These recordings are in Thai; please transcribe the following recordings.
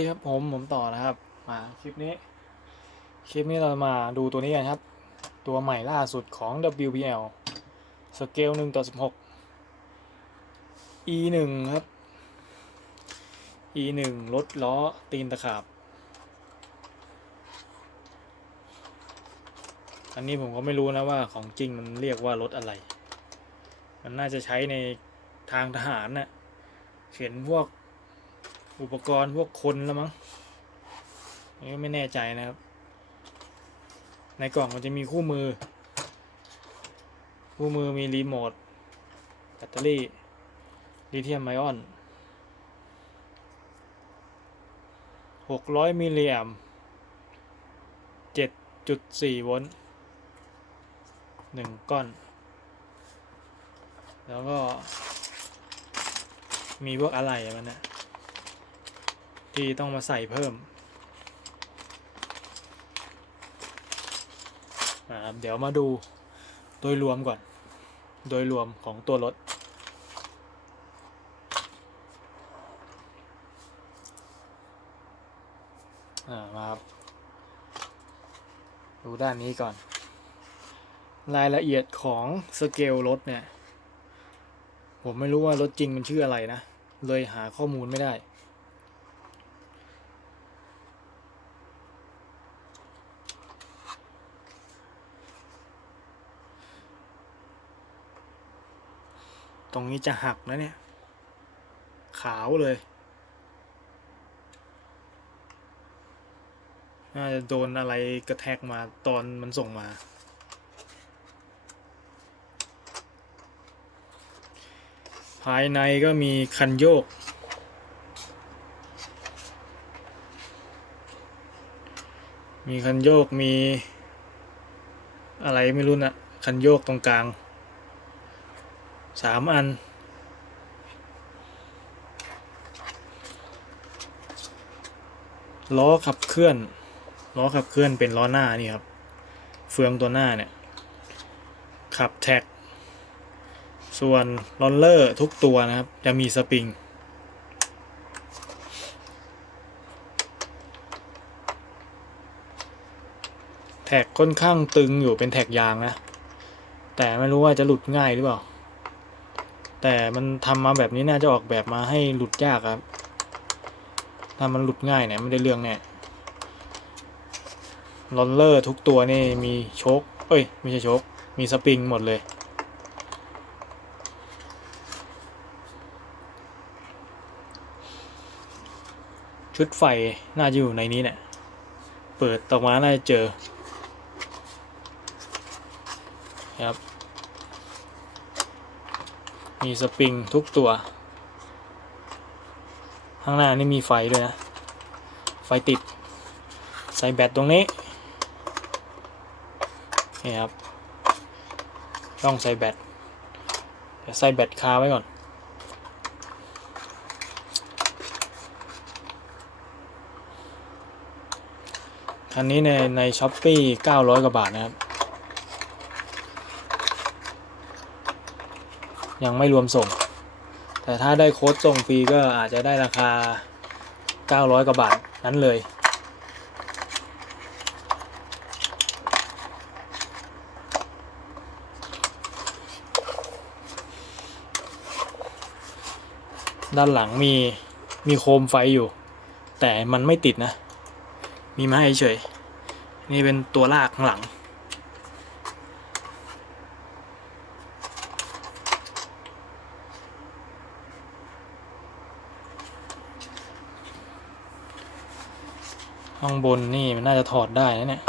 สวัสดีครับผมผมต่อนะครับ มาคลิปนี้ คลิปนี้เรามาดูตัวนี้กันครับ ตัวใหม่ล่าสุดของ WPL สเกล1ต่อ16 E 1ครับ E 1รถล้อตีนตะขาบ อันนี้ผมก็ไม่รู้นะว่าของจริงมันเรียกว่ารถอะไร มันน่าจะใช้ในทางทหารน่ะเข็นพวก อุปกรณ์พวกคนแล้วมั้งนนี้ไม่แน่ใจนะครับ ในกล่องมันจะมีคู่มือ คู่มือมีรีโมทแบตเตอรี่ลิเธียมไอออน600มิลลิแอมป์7.4โวลต์หนึ่งก้อน แล้วก็มีพวกอะไรมันนะ ที่ต้องมาใส่เพิ่มนะครับเดี๋ยวมาดูโดยรวมก่อน โดยรวมของตัวรถอ่ามาครับ ดูด้านนี้ก่อน รายละเอียดของสเกลรถเนี่ย ผมไม่รู้ว่ารถจริงมันชื่ออะไรนะ เลยหาข้อมูลไม่ได้ ตรงนี้จะหักนะเนี่ย ขาวเลย น่าจะโดนอะไรกระแทกมาตอนมันส่งมา ภายในก็มีคันโยก มีคันโยกมีอะไรไม่รู้นะคันโยกตรงกลาง สามอัน ล้อขับเคลื่อน ล้อขับเคลื่อนเป็นล้อหน้านี่ครับ เฟืองตัวหน้าเนี่ย ขับแท็ก ส่วนลอนเลอร์ทุกตัวนะครับ จะมีสปริงแท็กค่อนข้างตึงอยู่เป็นแท็กยางนะ แต่ไม่รู้ว่าจะหลุดง่ายหรือเปล่า แต่มันทำมาแบบนี้น่าจะออกแบบมาให้หลุดยากครับ ถ้ามันหลุดง่ายเนี่ยไม่ได้เรื่องแน่ลอนเลอร์ทุกตัวนี่มีโชคเอ้ยไม่ใช่โชคมีสปริงหมดเลย ชุดไฟน่าจะอยู่ในนี้เนี่ย เปิดต่อมาน่าจะเจอครับ มีสปริงทุกตัว ข้างหน้านี่มีไฟด้วยนะ ไฟติด ใส่แบตตรงนี้ นี่ครับ ต้องใส่แบตใส่แบตคาไว้ก่อน คันนี้ในในช้อปปี้900 กว่าบาทนะครับ ยังไม่รวมส่ง แต่ถ้าได้โค้ดส่งฟรีก็อาจจะได้ราคา 900 กว่าบาทนั้นเลย ด้านหลังมีมีโคมไฟอยู่ แต่มันไม่ติดนะ มีมาให้เฉย นี่เป็นตัวลากข้างหลัง ข้างบนนี่มันน่าจะถอดได้นะเนี่ย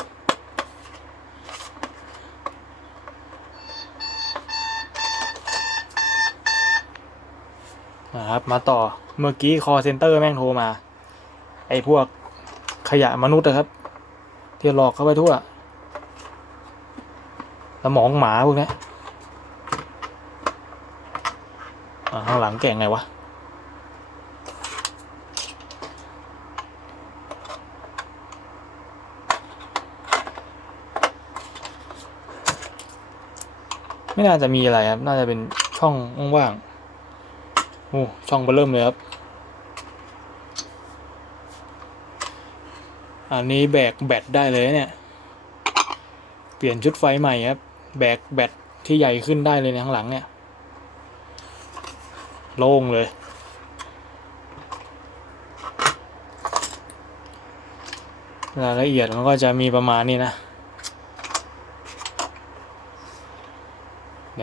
นะครับมาต่อเมื่อกี้คอเซ็นเตอร์แม่งโทรมา ไอ้พวกขยะมนุษย์นะครับ ที่หลอกเข้าไปทั่วสมองหมาพวกนี้อ่าข้างหลังแก่งไงวะ ไม่น่าจะมีอะไรครับ น่าจะเป็นช่องว่างๆโอ้ช่องเบอเริ่มเลยครับ อันนี้แบกแบตได้เลยเนี่ย เปลี่ยนชุดไฟใหม่ครับ แบกแบตที่ใหญ่ขึ้นได้เลยในข้างหลังเนี่ย โล่งเลย รายละเอียดมันก็จะมีประมาณนี้นะ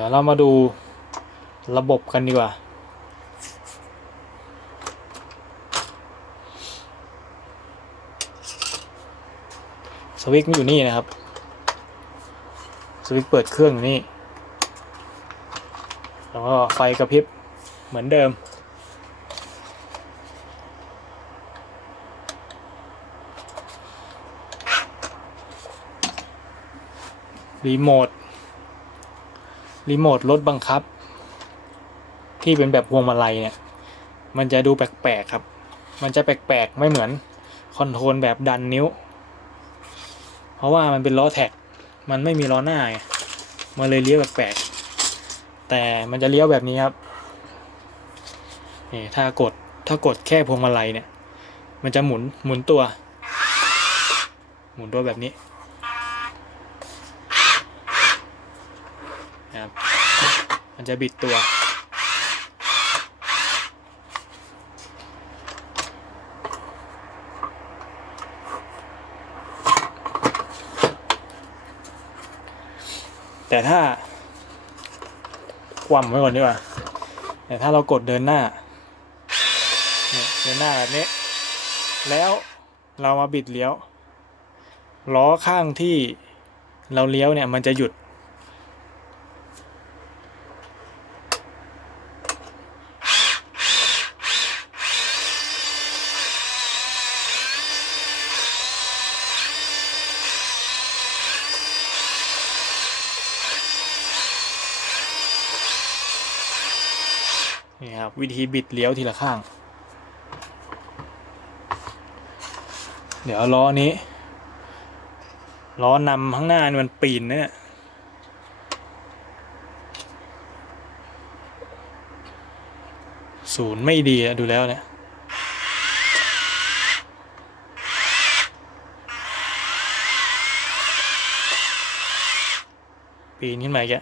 ดี๋ยวเรามาดูระบบกันดีกว่า สวิตช์อยู่นี่นะครับ สวิตช์เปิดเครื่องอยู่นี่ แล้วก็ไฟกระพริบเหมือนเดิมรีโมท รีโมทรถบังคับ ที่เป็นแบบพวงมาลัยเนี่ย มันจะดูแปลกๆครับ มันจะแปลกๆไม่เหมือนคอนโทรลแบบดันนิ้ว เพราะว่ามันเป็นล้อแท็ก มันไม่มีล้อหน้าไงมันเลยเลี้ยวแปลกๆแต่มันจะเลี้ยวแบบนี้ครับนี่ถ้ากดถ้ากดแค่พวงมาลัยเนี่ย มันจะหมุนหมุนตัว หมุนตัวแบบนี้นะครับ มัน จะบิดตัว แต่ถ้าคว่ำไว้ก่อนดีกว่า แต่ถ้าเรากดเดินหน้าเนี่ยเดินหน้าแบบนี้ แล้วเรามาบิดเลี้ยว ล้อข้างที่เราเลี้ยวเนี่ยมันจะหยุด วิธีบิดเลี้ยวทีละข้าง เดี๋ยวล้อนี้ ล้อนำข้างหน้ามันปีนเนี่ยศูนย์ไม่ดีดูแล้วเนี่ยปีนขึ้นมาแก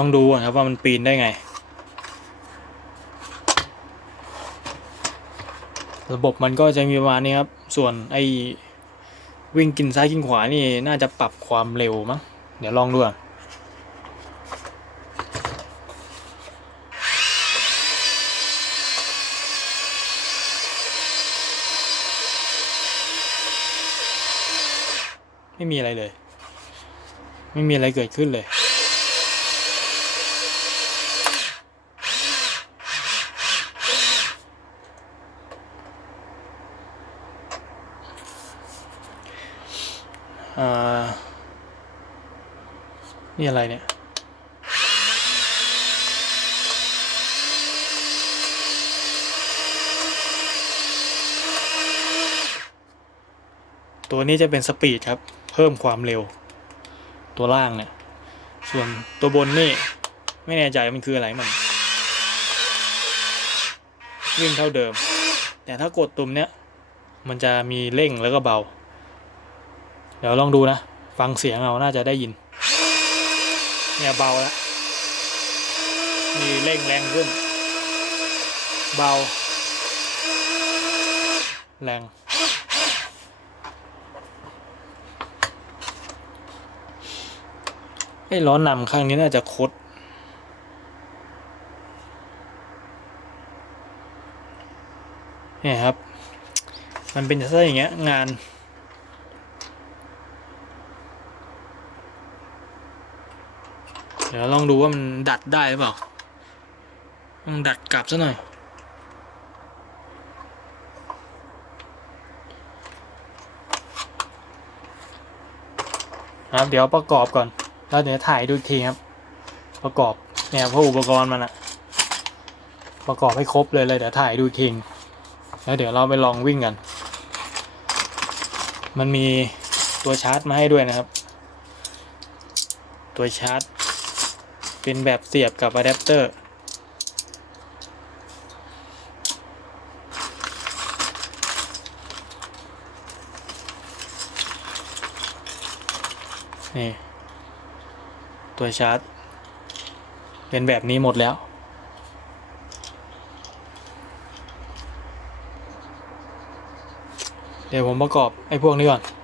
ต้องดูก่อนครับว่ามันปีนได้ไง ระบบมันก็จะมีประมาณนี้ครับ ส่วนไอ้วิ่งกินซ้ายกินขวานี่น่าจะปรับความเร็วมั้ง เดี๋ยวลองดูก่อนไม่มีอะไรเลย ไม่มีอะไรเกิดขึ้นเลย นี่อะไรเนี่ย ตัวนี้จะเป็นสปีดครับ เพิ่มความเร็ว ตัวล่างเนี่ย ส่วนตัวบนนี่ ไม่แน่ใจมันคืออะไรมันวิ่งเท่าเดิม แต่ถ้ากดตุ่มเนี้ยมันจะมีเร่งแล้วก็เบา เดี๋ยวลองดูนะ ฟังเสียงเอาน่าจะได้ยิน เนี่ยเบาแล้วมีเร่งแรงขึ้น เบา แรงไอ้ล้อนำข้างนี้น่าจะคดเนี่ยครับ มันเป็นซะอย่างเงี้ยงาน เดี๋ยวลองดูว่ามันดัดได้หรือเปล่าต้องดัดกลับซะหน่อย ครับ เดี๋ยวประกอบก่อน แล้วเดี๋ยวถ่ายดูอีกทีครับ ประกอบเนี่ยพวกอุปกรณ์มันอะประกอบให้ครบเลยเลยเดี๋ยวถ่ายดูทีแล้วเดี๋ยวเราไปลองวิ่งกัน มันมีตัวชาร์จมาให้ด้วยนะครับ ตัวชาร์จ เป็นแบบเสียบกับอะแดปเตอร์นี่ ตัวชาร์จ เป็นแบบนี้หมดแล้ว เดี๋ยวผมประกอบไอ้พวกนี้ก่อน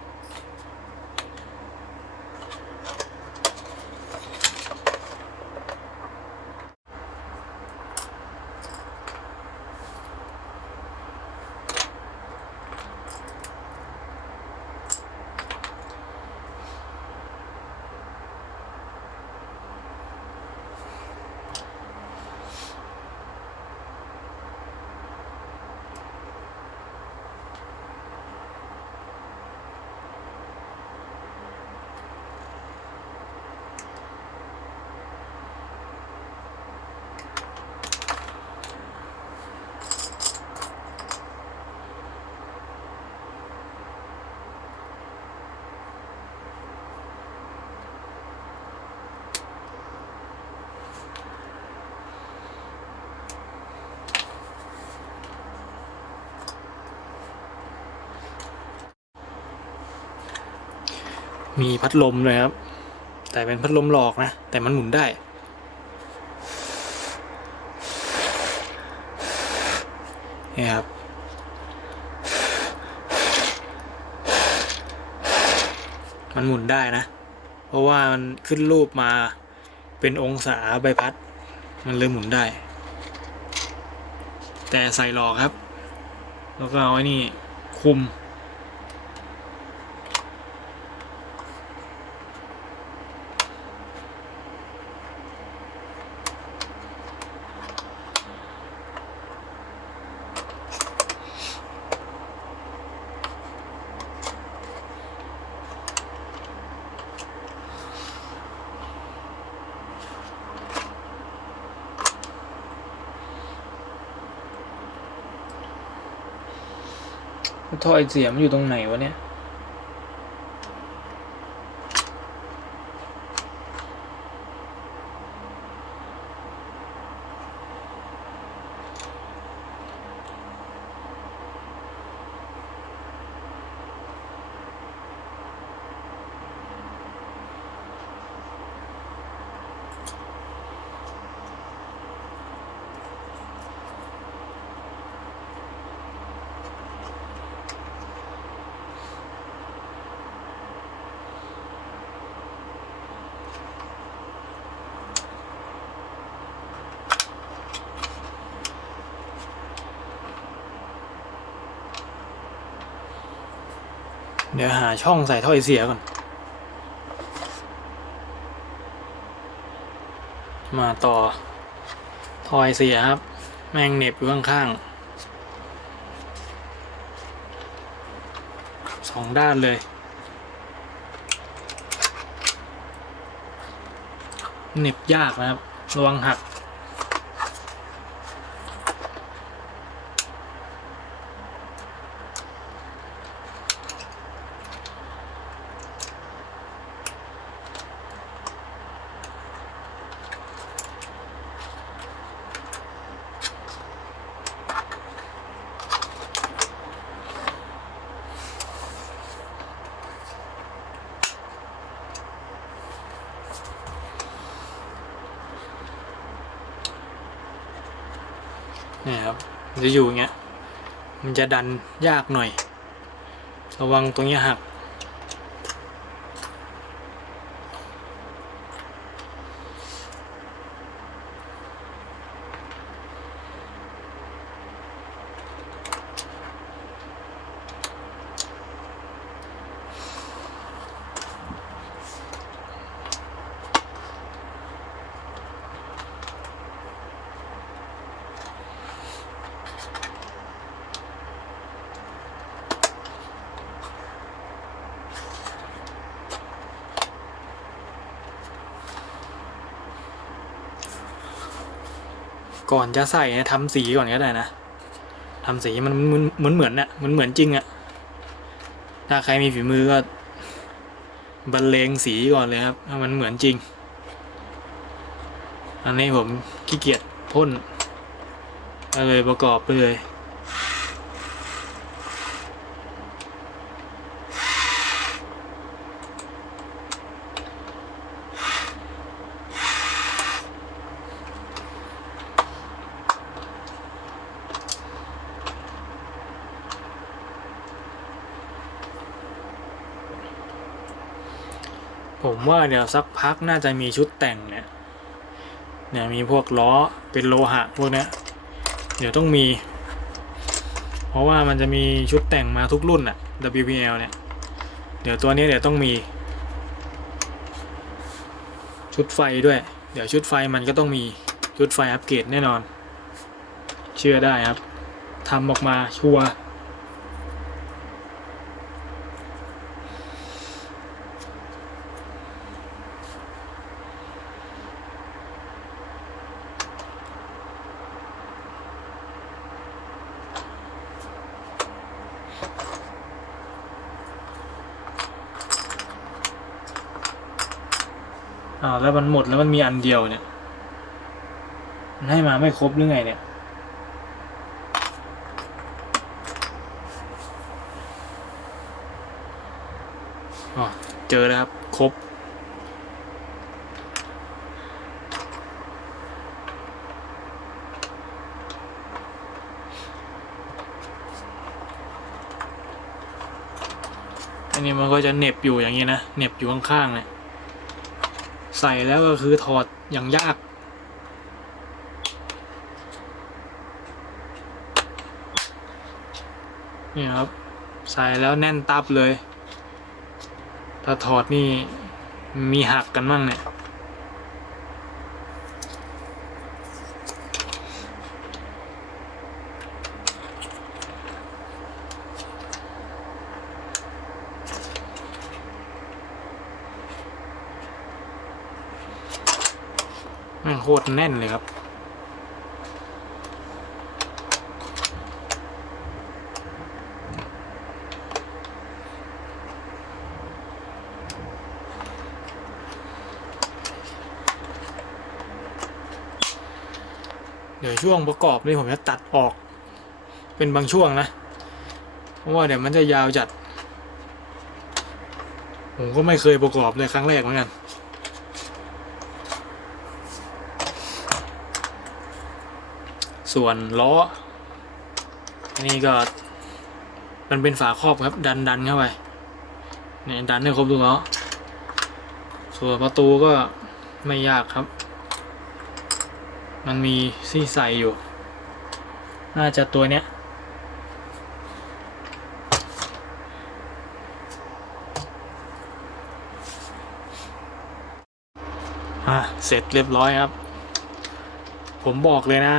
มีพัดลมเลยครับ แต่เป็นพัดลมหลอกนะ แต่มันหมุนได้ นี่ครับ มันหมุนได้นะ เพราะว่ามันขึ้นรูปมาเป็นองศาใบพัด มันเลยหมุนได้ แต่ใส่หลอกครับ แล้วก็เอาไอ้นี่คุม ท่อไอเสียมนอยู่ตรงไหนวะเนี่ย เดี๋ยวหาช่องใส่ท่อไอเสียก่อน มาต่อท่อไอเสียครับ แม่งเน็บอยู่ข้างๆสองด้านเลย เน็บยากนะครับ ระวังหัก จะอยู่อย่างเงี้ย มันจะดันยากหน่อย ระวังตรงนี้หัก ก่อนจะใส่เนี่ยทำสีก่อนก็ได้นะทำสีมันเหมือนเหมือนเหมือนน่ยเหมือนเหมือนจริงอะถ้าใครมีฝีมือก็บรรเลงสีก่อนเลยครับให้มันเหมือนจริง อันนี้ผมขี้เกียจพ่นก็เลยประกอบไปเลย ว่าเดี๋ยวสักพักน่าจะมีชุดแต่งเนี่ยเนี่ยมีพวกล้อเป็นโลหะพวกเนี้ยเดี๋ยวต้องมี เพราะว่ามันจะมีชุดแต่งมาทุกรุ่นอะ WPL เนี่ย เดี๋ยวตัวนี้เดี๋ยวต้องมี ชุดไฟด้วย เดี๋ยวชุดไฟมันก็ต้องมีชุดไฟอัปเกรดแน่นอน เชื่อได้ครับทำออกมาชัวร์ อ้าวแล้วมัน หมดแล้วมันมีอันเดียวเนี่ย มันให้มาไม่ครบหรือไงเนี่ย อ๋อ เจอแล้วครับ ครบ อันนี้มันก็จะเหน็บอยู่อย่างนี้นะเหน็บอยู่ข้างๆเนี่ย ใส่แล้วก็คือถอดอย่างยาก นี่ครับ ใส่แล้วแน่นตับเลย ถ้าถอดนี่มีหักกันมั่งเนี่ย คตรแน่นเลยครับ เดี๋ยวช่วงประกอบนี่ผมจะตัดออก เป็นบางช่วงนะ เพราะว่าเดี๋ยวมันจะยาวจัด ผมก็ไม่เคยประกอบเลยครั้งแรกเหมือนกัน ส่วนล้อนนี้ก็ มันเป็นฝาครอบครับ ดันดันเข้าไปเนี่ยดันให้ครบทุกล้อส่วนประตูก็ไม่ยากครับ มันมีซี่ใส่อยู่ น่าจะตัวเนี้ยอะเสร็จเรียบร้อยครับ ผมบอกเลยนะ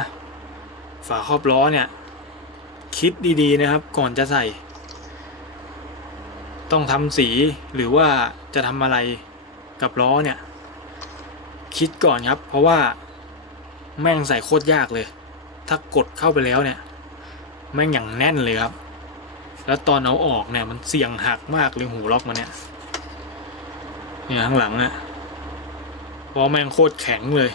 ฝาครอบล้อเนี่ย คิดดีๆนะครับก่อนจะใส่ ต้องทำสีหรือว่าจะทำอะไรกับล้อเนี่ย คิดก่อนครับ เพราะว่าแม่งใส่โคตรยากเลย ถ้ากดเข้าไปแล้วเนี่ย แม่งอย่างแน่นเลยครับ แล้วตอนเอาออกเนี่ยมันเสี่ยงหักมากเลยหูล็อกมันเนี่ยเนี่ยข้างหลังอะเพราะแม่งโคตรแข็งเลย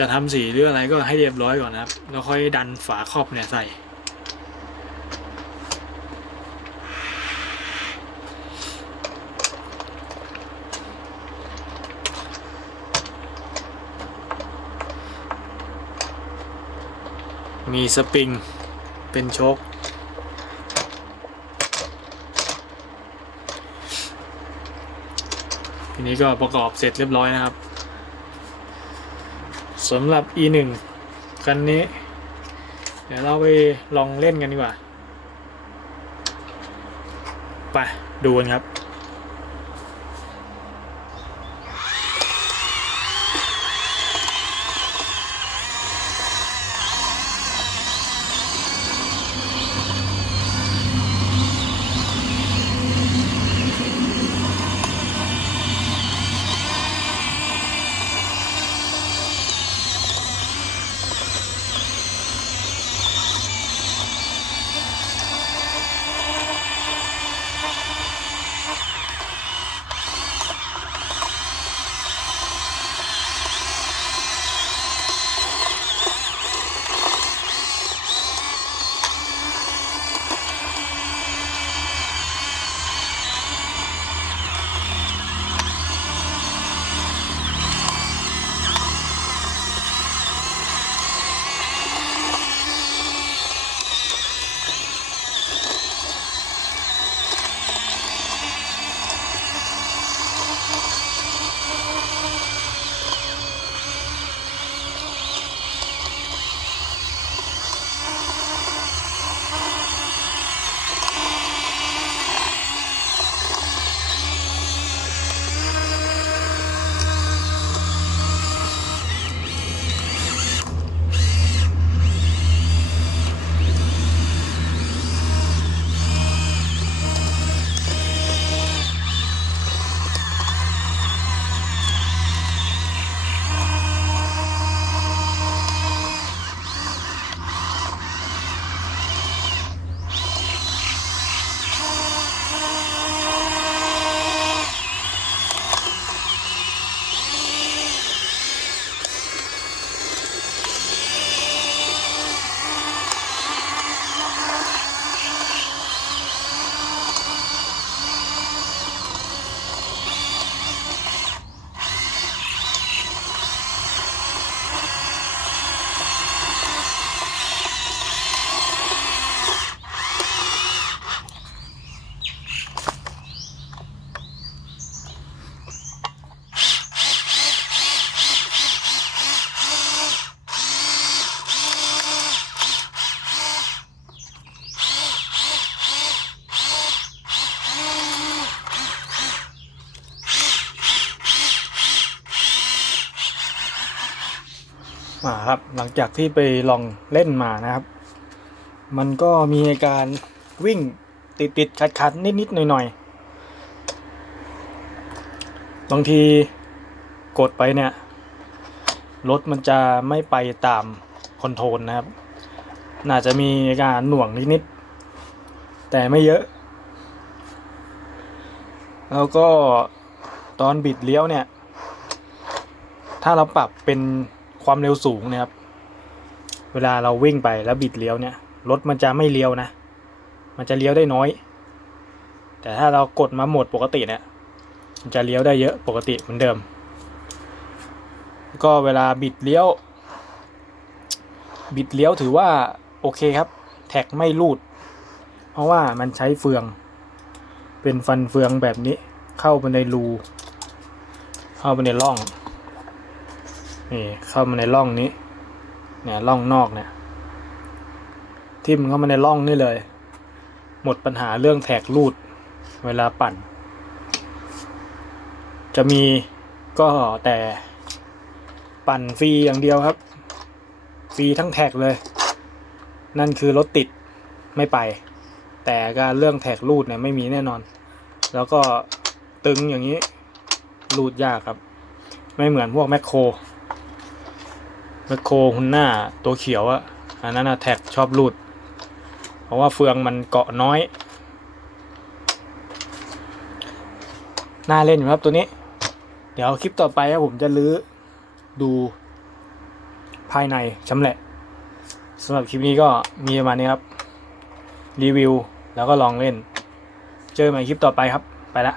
จะทำสีหรืออะไรก็ให้เรียบร้อยก่อนนะครับแล้วค่อยดันฝาครอบเนี่ยใส่ มีสปริงเป็นโชคทีนี้ก็ประกอบเสร็จเรียบร้อยนะครับ สำหรับ e 1คันนี้ เดี๋ยวเราไปลองเล่นกันดีกว่า ไป ดูกันครับ อ่าครับหลังจากที่ไปลองเล่นมานะครับ มันก็มีอาการวิ่งติดติดขัดขัดนิดนิดหน่อยหน่อยบางทีกดไปเนี่ยรถมันจะไม่ไปตามคอนโทรลนะครับ น่าจะมีอาการหน่วงนิดนิดๆแต่ไม่เยอะ แล้วก็ตอนบิดเลี้ยวเนี่ย ถ้าเราปรับเป็น ความเร็วสูงนะครับ เวลาเราวิ่งไปแล้วบิดเลี้ยวเนี่ยรถมันจะไม่เลี้ยวนะ มันจะเลี้ยวได้น้อย แต่ถ้าเรากดมาโหมดปกติเนี่ยมันจะเลี้ยวได้เยอะปกติเหมือนเดิม ก็เวลาบิดเลี้ยว บิดเลี้ยวถือว่าโอเคครับ แท็กไม่รูด เพราะว่ามันใช้เฟือง เป็นฟันเฟืองแบบนี้ เข้าไปในรู เข้าไปในร่อง นี่เข้ามาในร่องนี้เนี่ยร่องนอกเนี่ยทิ่มเข้ามาในร่องนี่เลย หมดปัญหาเรื่องแท็กรูดเวลาปั่น จะมีก็แต่ปั่นฟรีอย่างเดียวครับ ฟรีทั้งแท็กเลย นั่นคือรถติดไม่ไป แต่การเรื่องแท็กรูดเนี่ยไม่มีแน่นอน แล้วก็ตึงอย่างนี้รูดยากครับ ไม่เหมือนพวกแมคโคร แมคโครฮุนหน้าตัวเขียวอะอันนั้นอะแท็กชอบรูดเพราะว่าเฟืองมันเกาะน้อย น่าเล่นอยู่ครับตัวนี้ เดี๋ยวคลิปต่อไปครับผมจะลื้อดูภายในชำแหละสำหรับคลิปนี้ก็มีประมาณนี้ครับ รีวิวแล้วก็ลองเล่น เจอกันใหม่คลิปต่อไปครับ ไปละ